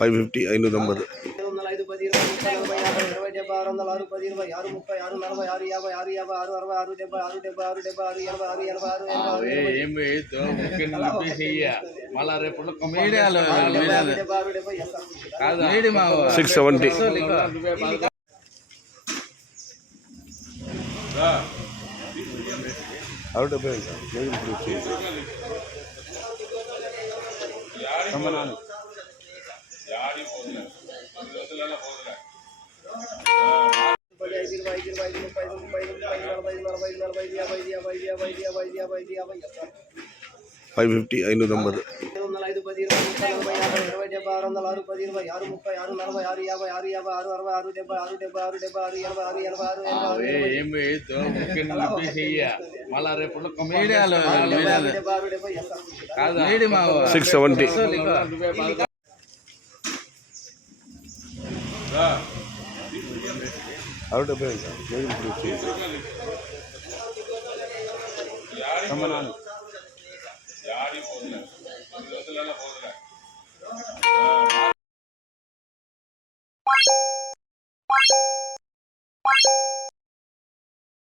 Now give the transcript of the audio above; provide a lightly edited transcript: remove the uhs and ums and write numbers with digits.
550 5 number. మళ్ళా రేపు మీడియాలో 670. Out of bed. $550 5 number. మళ్ళా రేపు మీడియాలో 670. Out of bed. Come on.